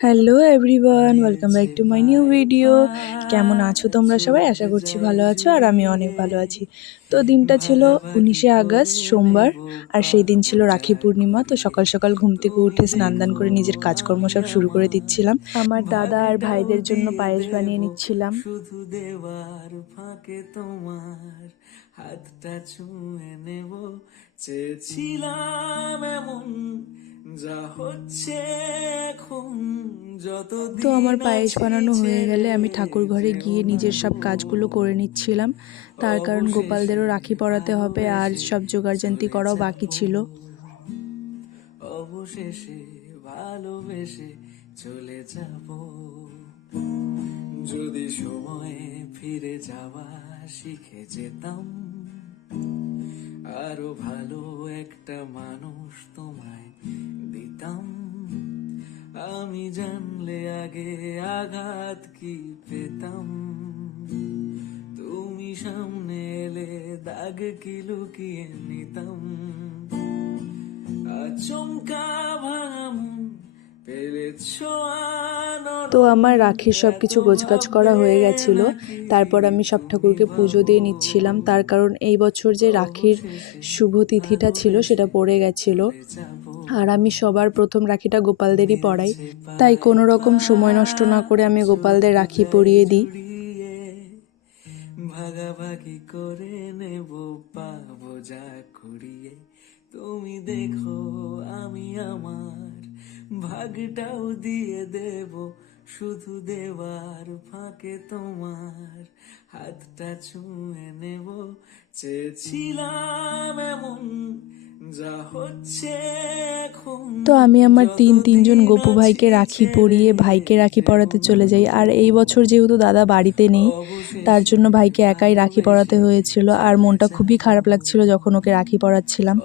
Hello everyone, welcome back to my new video. কেমন আছো তোমরা সবাই? আশা করছি ভালো আছো আর আমি অনেক ভালো আছি। তো দিনটা ছিল ১৯শে আগস্ট সোমবার, আর সেই দিন ছিল রাখি পূর্ণিমা। তো সকাল সকাল ঘুম থেকে উঠে স্নান দান করে নিজের কাজকর্ম সব শুরু করে দিচ্ছিলাম। আমার দাদা আর ভাইদের জন্য পায়েস বানিয়ে নিচ্ছিলাম। শুধু দেওয়ার ফাঁকে তোমার হাতটা ছুঁয়ে নেব চেয়েছিলাম এমন যা হচ্ছে এখন তো আমার যতদিন পায়েস আছি বানানো হয়ে ছেড়ে গেলে আমি ঠাকুর ঘরে যেও গিয়ে না নিজের সব গো। কাজগুলো করে নিচ্ছিলাম। তার কারণ অবশেষে গোপালদেরও রাখি পরাতে হবে আর ভালোবেসে সব জোগাড়জান্তি চলে করাও যাব, বাকি ছিল। অবশেষে ভালোবেসে চলে যাব। যদি সময়ে ফিরে যাওয়া শিখে যেতাম, আরো ভালো একটা মানুষ তোমায় দিতাম। আমি জানলে আগে আঘাত কি পেতাম, তুমি সামনে এলে দাগ কি লুকিয়ে নিতাম। আচমকা ভাঙা মন পেলেছ তো আনরণ, আমার রাখির সব এত কিছু গোছগাছ করা ভাববে হয়ে গেছিল। নাকি তারপর আমি সব তুমি ঠাকুরকে পুজো ভাবো। দিয়ে নিচ্ছিলাম, তার কারণ এই বছর যে রাখির অবশেষে শুভ তিথিটা ছিল সেটা ভালোবেসে পড়ে গেছিল। চলে যাব, আর আমি সবার প্রথম রাখিটা গোপালদেরই পরাই, মিলছে তাই পায়ে কোনো পা, রকম সময় নষ্ট না করে আমি গোপালদের চোখ রাখি যায় পরিয়ে দিই। জুড়িয়ে, ভাগাভাগি করে নেব পাবো যা কুড়িয়ে। তুমি দেখো আমি আমার ভাগটাও দিয়ে দেব, শুধু দেওয়ার ফাঁকে তোমার হাতটা ছুঁয়ে নেব চেয়েছিলাম এমন যা হচ্ছে এখন তো আমি আমার তিনজন যতদিন গপু আছি ভাইকে রাখি ছেড়ে পরিয়ে ভাইকে রাখি যেও পরাতে না চলে যাই। গো। আর এই বছর যেহেতু দাদা বাড়িতে নেই, তার অবশেষে জন্য ভাইকে একাই রাখি পরাতে ভালোবেসে হয়েছিল আর চলে মনটা খুবই যাব, খারাপ লাগছিল যখন ওকে রাখি পরাচ্ছিলাম।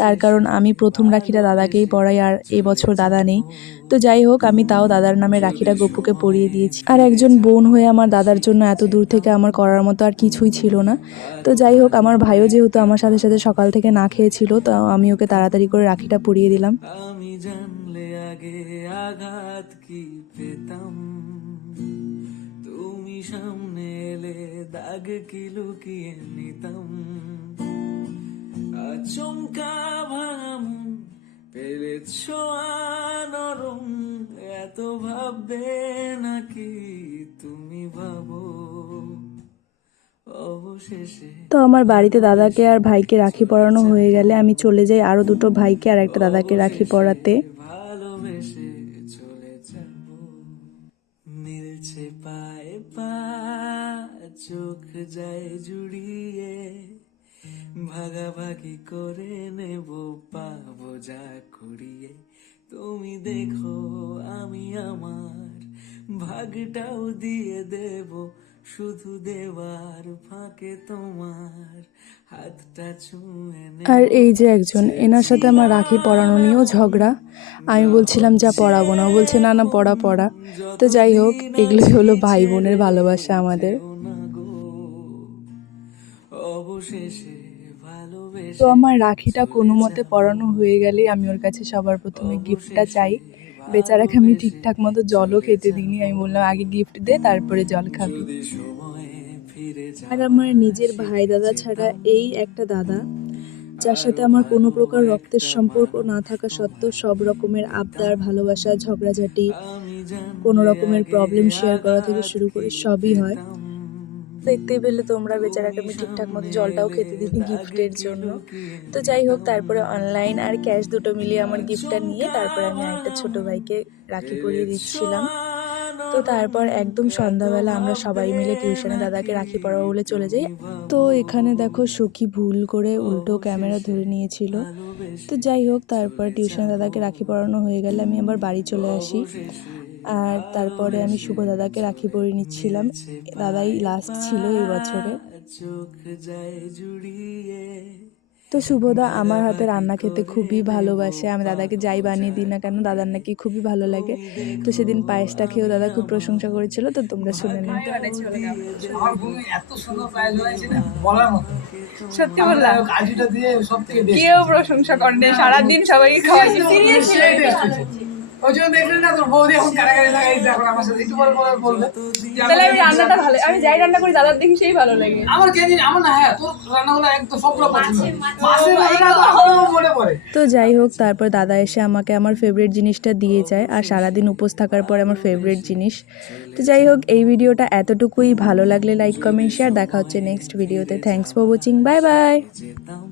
তার কারণ অবশেষে আমি প্রথম রাখিটা দাদাকেই ভালোবেসে পরাই আর চলে এবছর দাদা যাব। নেই। তো যাই হোক, আমি তাও দাদার নামে যদি রাখিটা গপুকে পরিয়ে সময়ে দিয়েছি। আর ফিরে একজন বোন যাওয়া হয়ে আমার দাদার জন্য শিখে এত দূর থেকে যেতাম, আমার করার মতো আর কিছুই ছিল না। তো আরো যাই হোক, ভালো আমার ভাইও যেহেতু একটা আমার সাথে সাথে সকাল মানুষ থেকে না তোমায় খেয়েছিল, তো আমি ওকে দিতাম। তাড়াতাড়ি করে রাখিটা পরিয়ে দিলাম। আমি জানলে আগে আঘাত কি পেতাম, তুমি সামনে এলে দাগ কি লুকিয়ে নিতাম। আচমকা ভাঙা মন পেলেছ আনরণ, এত ভাববে নাকি তুমি ভাবো। অবশেষে তো আমার বাড়িতে দাদাকে ভালোবেসে আর ভাইকে রাখি চলে পরানো হয়ে যাব, গেলে আমি চলে যাই আরও দুটো ভাইকে আর একটা দাদাকে রাখি অবশেষে পরাতে। ভালোবেসে চলে যাব, মিলছে পায়ে পা, চোখ যায় জুড়িয়ে, ভাগাভাগি করে নেব পাবো যা কুড়িয়ে। তুমি দেখো আমি আমার ভাগটাও দিয়ে দেব, শুধু দেওয়ার ফাঁকে তোমার হাতটা ছুঁয়ে আর নেব এই যে একজন, এনার সাথে আমার রাখি পরানো চেয়েছিলাম নিয়েও এমন ঝগড়া। আমি যা বলছিলাম যা হচ্ছে পরাবো না, ও বলছে না না এখন পড়া পড়া। তো যাই হোক, যতদিন এগুলোই আছি হলো ভাই বোনের ছেড়ে ভালোবাসা আমাদের। যেও না গো। অবশেষে তো ভালোবেসে আমার রাখিটা চলে কোনো মতে যাব, পরানো হয়ে গেলেই আমি ওর কাছে সবার প্রথমে গিফটটা অবশেষে চাই। বেচারাকে আমি ভালোবেসে ঠিকঠাক মতো জলও চলে খেতে দিইনি, যাব। আমি বললাম আগে গিফট দে তারপরে জল খাবি। যদি সময়ে ফিরে আর যাওয়া আমার নিজের ভাই শিখে দাদা ছাড়া যেতাম, এই একটা দাদা, যার সাথে আরো আমার কোনো ভালো প্রকার রক্তের একটা সম্পর্ক না মানুষ থাকা সত্ত্বেও তোমায় সব রকমের আবদার, দিতাম। ভালোবাসা, ঝগড়াঝাটি, আমি কোনো জানলে রকমের আগে প্রবলেম শেয়ার করা থেকে আঘাত শুরু করে কি সবই হয়। পেতাম, দেখতেই পেলে তোমরা, বেচারাকে তুমি আমি ঠিকঠাক মতো সামনে জলটাও এলে খেতে দিইনি দাগ গিফটের কি জন্য। লুকিয়ে তো যাই হোক, নিতাম। তারপরে অনলাইন আর ক্যাশ দুটো মিলিয়ে আমার গিফটটা নিয়ে আচমকা তারপরে আমি আরেকটা ছোট ভাঙামন ভাইকে রাখি পরিয়ে পেরেছ দিচ্ছিলাম। তো আনরণ, তারপর একদম এত সন্ধ্যাবেলা আমরা ভাববে সবাই মিলে টিউশনে দাদাকে নাকি রাখি পরাবো বলে চলে যাই। তুমি তো ভাবো। এখানে দেখো সখী ভুল করে উল্টো ক্যামেরা অবশেষে ধরে নিয়েছিল। তো ভালোবেসে যাই হোক, তারপর চলে টিউশনে যাব, দাদাকে রাখি পরানো হয়ে গেলে আমি আবার বাড়ি চলে আসি। অবশেষে আর তারপরে আমি ভালোবেসে শুভ দাদাকে রাখি চলে, পরিয়ে নিচ্ছিলাম। মিলছে দাদাই পায়ে লাস্ট পা, ছিল এই বছরে। চোখ যায় জুড়িয়ে, তো শুভদা আমার হাতে ভাগাভাগি রান্না খেতে করে খুবই নেব ভালোবাসে। আমি দাদাকে পাবো যাই বানিয়ে যা দিই না কেন, দাদার কুড়িয়ে। নাকি খুবই ভালো লাগে। তুমি তো দেখো সেদিন পায়েসটা খেয়েও আমি দাদা খুব প্রশংসা আমার করেছিল, তো তোমরা শুনে নাও। ভাগটাও দিয়ে আমার দেব, বমি এত সুন্দর শুধু পায়েস বানিয়েছি না দেওয়ার বলার মতো। ফাঁকে সত্যি আমরা তোমার বললাম, কাজুটা দিয়ে সব থেকে বেস্ট কেউ হয়েছে। প্রশংসা করে নাই, না, সারাদিন সবাইকে খাওয়াইছি, সেই সিরিয়াসলি টেস্ট হয়েছে। ওই জন্য দেখলেন না তোর বৌদি এখন কারাগারি লাগাইছে এখন আমার সাথে একটু পরে পরে বলবে যে তাহলে আমি রান্নাটা ভালো, আমি যাই রান্না করি দাদার দেখি সেই ভালো লাগে। আমার কে জানি আমার না হ্যাঁ তোর রান্নাগুলো একদম সবগুলো পছন্দ মাছের রান্না তো এখনো মনে পড়ে। তো যাই হোক, তারপর দাদা এসে আমাকে আমার ফেভারিট জিনিসটা দিয়ে যায়, আর সারাদিন উপোস থাকার পরে আমার ফেভারিট জিনিস। তো যাই হোক, এই ভিডিওটা এতটুকুই। ভালো লাগলে লাইক কমেন্ট শেয়ার, দেখা হচ্ছে নেক্সট ভিডিওতে। Thanks for watching, bye bye. যেতাম